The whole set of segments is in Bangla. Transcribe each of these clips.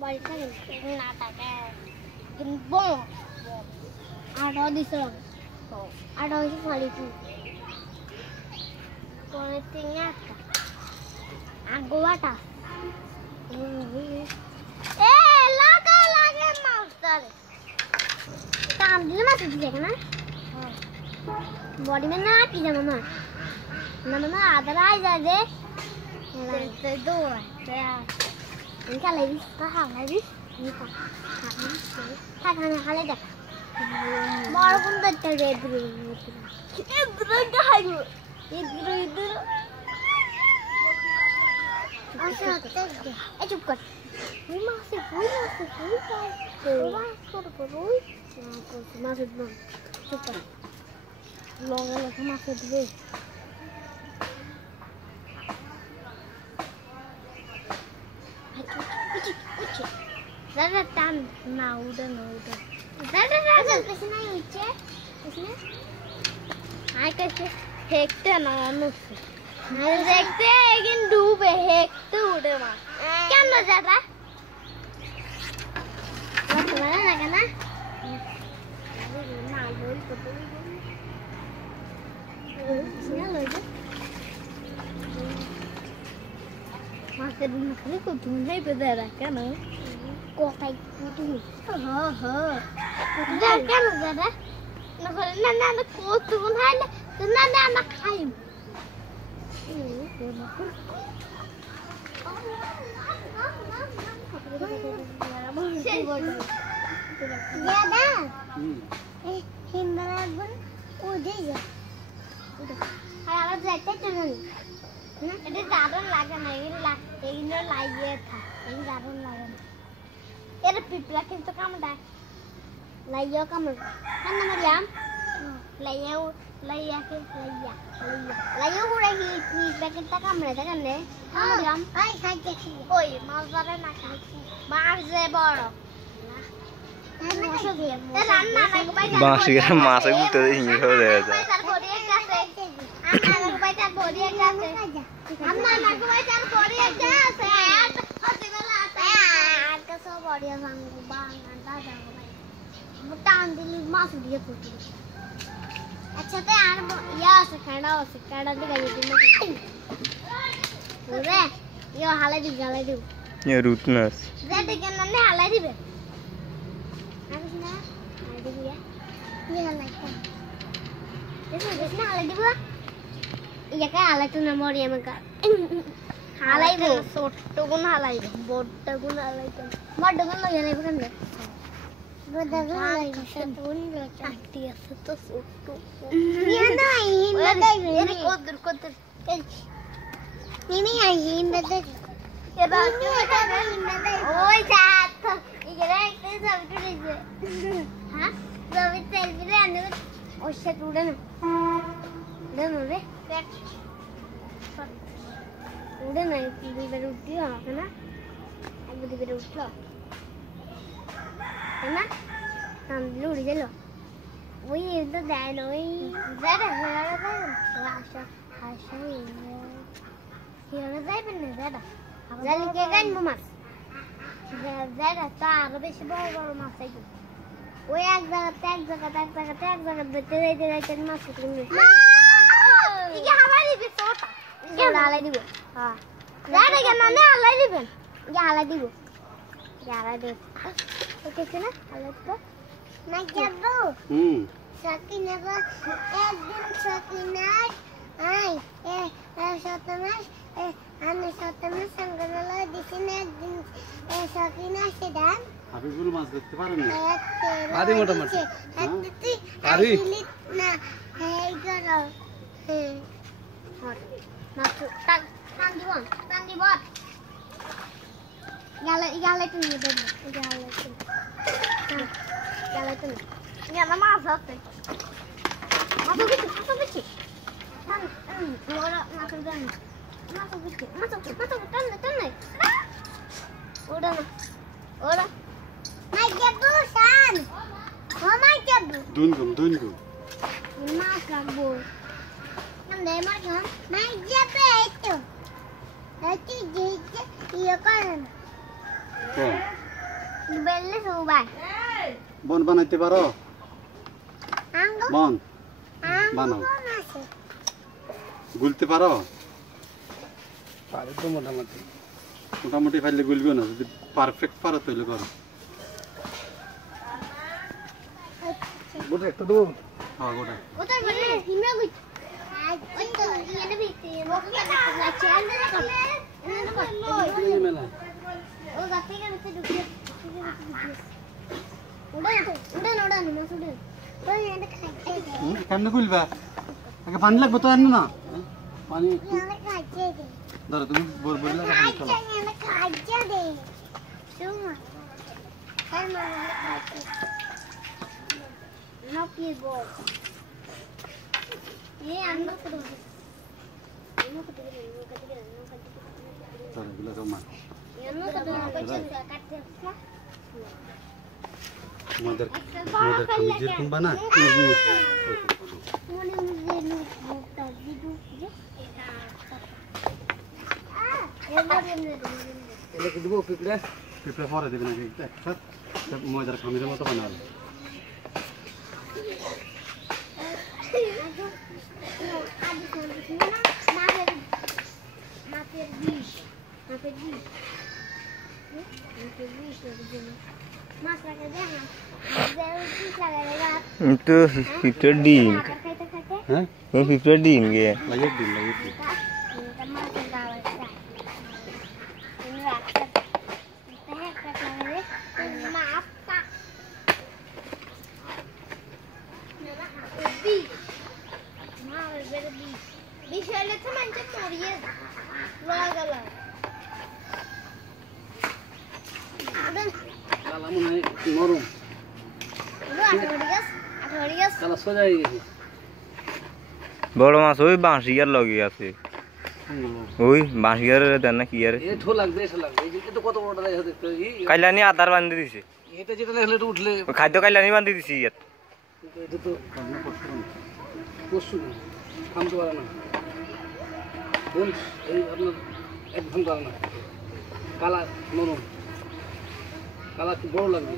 বাড়িতে না টাকা কিনবো আটা দিছিলাম আটা হয়েছে ফাড়িছি পরে তিন একটা আগোয়াটা এ লাগা লাগে মাস্টারে কাম দিলে মাছ দেখে না বডি में ना की जाना ना ना आदर आ जा दे ते दो है इनका लेवी कहां लेवी इनका था खाना खा ले जा मार कौन देता है इधर का है इधर इधर अच्छा ए चुप कर कोई मां से कोई मां से चुप कर Logo lá como você vê. Zara tan na udah. Zara kesini uce. Kesini. Ay कैसे हेकते ना अनुसे. देखते हैं लेकिन डूबे हेकते उड़े मार. क्या ना ज़रा? वो तुम्हारा लगा ना? ना बोल तो Masih di negeri kudunya beda kan? Kota itu, beda kan negara? Negara nana kota pun ada, nana anak kain. Ya dah, Himalaya pun udah ya. Hay là dạy tết cho mình cái giá đó là cái này là cái nó lại gì thà cái giá đó là cái đó bị là cái cam đây lại vô cam mình anh nó làm lại vô lại cái lại vô cái đây thì cái cam này cái này nó làm ai cái ôi mau ra đây là cái bao giờ bỏ rồi বাঁশি মাছে গুতে হিঙে হয়ে যায় अच्छा तो यार या सिखाना दिखाई ये हाले दी ये रूटनेस जे देखन ने हाले दी Ini halai kan? Ini halai di bawah. Iya kan halai tu nama dia mereka. Halai tu, soto pun halai, botta pun halai kan. Botta kan lo halai bukan deh? Botta kan halai. Soto pun lo cantik ya soto. Iya dah, ini dah. Ini kotor. Ini yang dah. Ya bagus. Oh jatuh. Iya dah, itu sampai tu je. Hah? Tapi selfie le anu oshet udah na itu baru dia kan aku di baru udah kan sambil udah jalan woi itu dah noi zara ini zara bener zara zara kan mumas zara tak lebih sebab mas itu वो एक जगह बेटे मास करेंगे ये हमारी भी सोटा ये डाले दिबो हां डाले के ना डाले दिबो ये डाले दिबो ओके सुना डाले तो मैं जब सकीना को एक दिन सकीना आई ए सतमस हमें सतमस संगला दिसने एक दिन सकीना से डाल হাবিবুল মাছ দেখতে পারেন না আদি মোটামুটি আদি না এই করো মাছ টান দিব ইয়ালে তুমি দেব ইয়ালে তুমি ইয়ালে মাছ আছে মাছ বিচি ওরা মাছ দেন মাছ বিচি টান ওরা Mai jabu san. Oh mai jabu. Dungum. Mas jabu. Nam deh mas kan? Mai jabu itu. Itu dia iya kan. বেললে সবাই বন বানাইতে পারো আঙ্গো বন বানাও আছে গুলতে পারো পারে তো মোটামুটি মোটামুটি ফাইলে গুলবে না যদি পারফেক্ট পারো তাহলে করো গোটা একটা দেবো হ্যাঁ গোটা ওটার বলে হিমরা গুই ওই তো ইয়েনে ভিতরে ওকে না চ্যান দে কর এনে কর মেলা ও গাতে কে ভিতরে ঢুকে ওটা না সুড়ে ওই এনে খাইছে কেমনে গুলবা আগে পানি লাগবে তো এনে না পানি এনে খাইছে দে ধরো তুমি বল বল লাগা পানি চলো এনে খাইছে দে সুমা কার মা খাইছে no pibo ये अन्ना करो अन्ना करो ধরো গুলা তো মা अन्ना करो बच्चे काटते क्या তোমাদের তুমি যে কোন বানা তুমি मोने मुझे नो मोटा दीदू जे এলে কি দেবো পিপড়ে পিপড়া পরে দিবেন আগে একসাথে সব ময়দার খামিরের মতো বানাবে তো পিপড়ে ডিম হ্যাঁ পিপড়ে ডিম গে লাগিয়ে দিন বিশালেতে মানে মরিয়ে লাগালা কালা মনে হয় নরম কালা সোজা হয়ে গেছে বড় মাছ ওই বাঁশিয়ার লগে আছে ওই বাঁশিয়ার দেন না কি আর এঠো লাগবে এঠো লাগবে এই যে তো কত বড়টা দেখা দেখতে কাইলানি আদার বান্ধি দিছে এটা যেটা দেখলে এটা উঠলে খাদ্য কাইলানি বান্ধি দিছি ইয়াত এটা তো পশু থামতে পারে না বল এই আপনার এক ঘন্টা না কালা নরম কালা একটু বড় লাগবে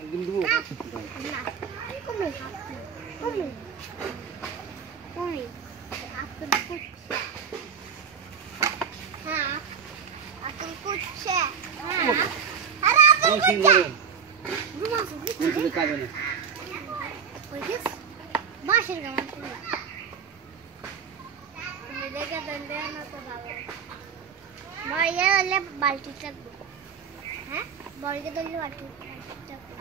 একদিন দেবো কাজে না মাসের গান দেখে দন্দে না তো ভালো বড়িয়ে হলে বালতি চাকবো হ্যাঁ বড়িয়ে ধরলে বালতি চাকবো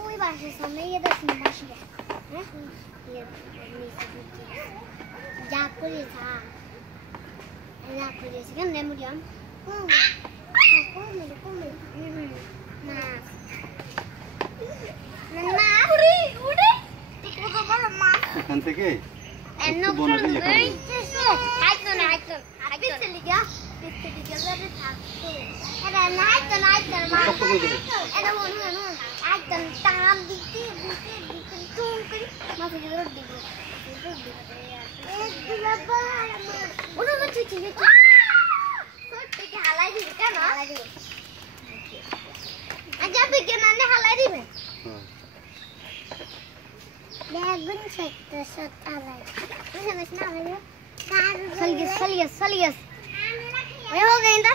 ওই বাসার সামনে গিয়ে দেখছি মাসিরা হ্যাঁ যা করেছে যা করেছে কেন নেমুরিয়াম এখান থেকে Salias. Ayo genda.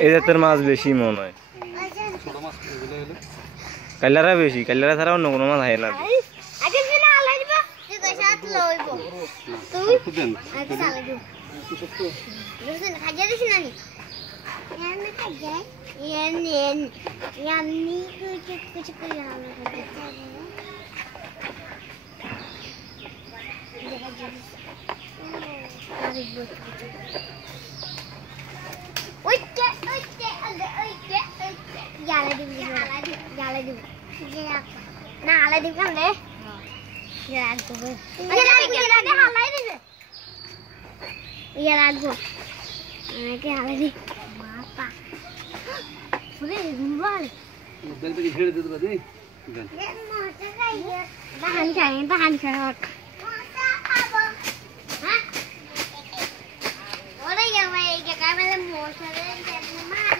এই জাতের মাছ বেশি মনে হয় কাইলারা বেশি কাইলারা ছাড়া অন্য কোনো মাছ হয় না यानी कुछ बेल पे घेर दे दो बदे tahan kan orang yang main ke kamera mau sering jadi man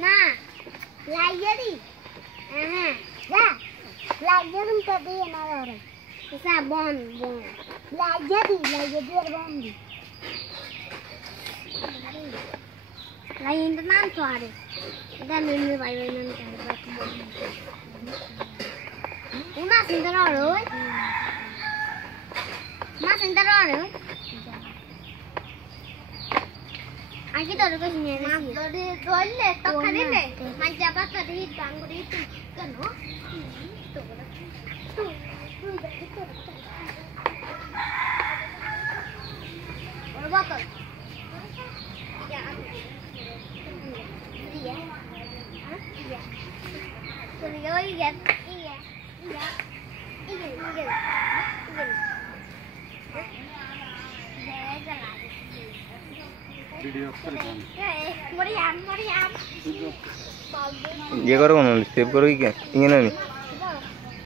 Nah, layari. Ya. Layarin tadi yang orang. Bisa bon. Layari bon. Lain tenan tuh ada. Dan ini bayi kan. Mas entar orang. Aku tahu kau sini. Mas, dole, tak kali le. Macam apa tadi bangun itu kan? Berapa tu? Iya. ये करो सेव करो क्या? ये ना नहीं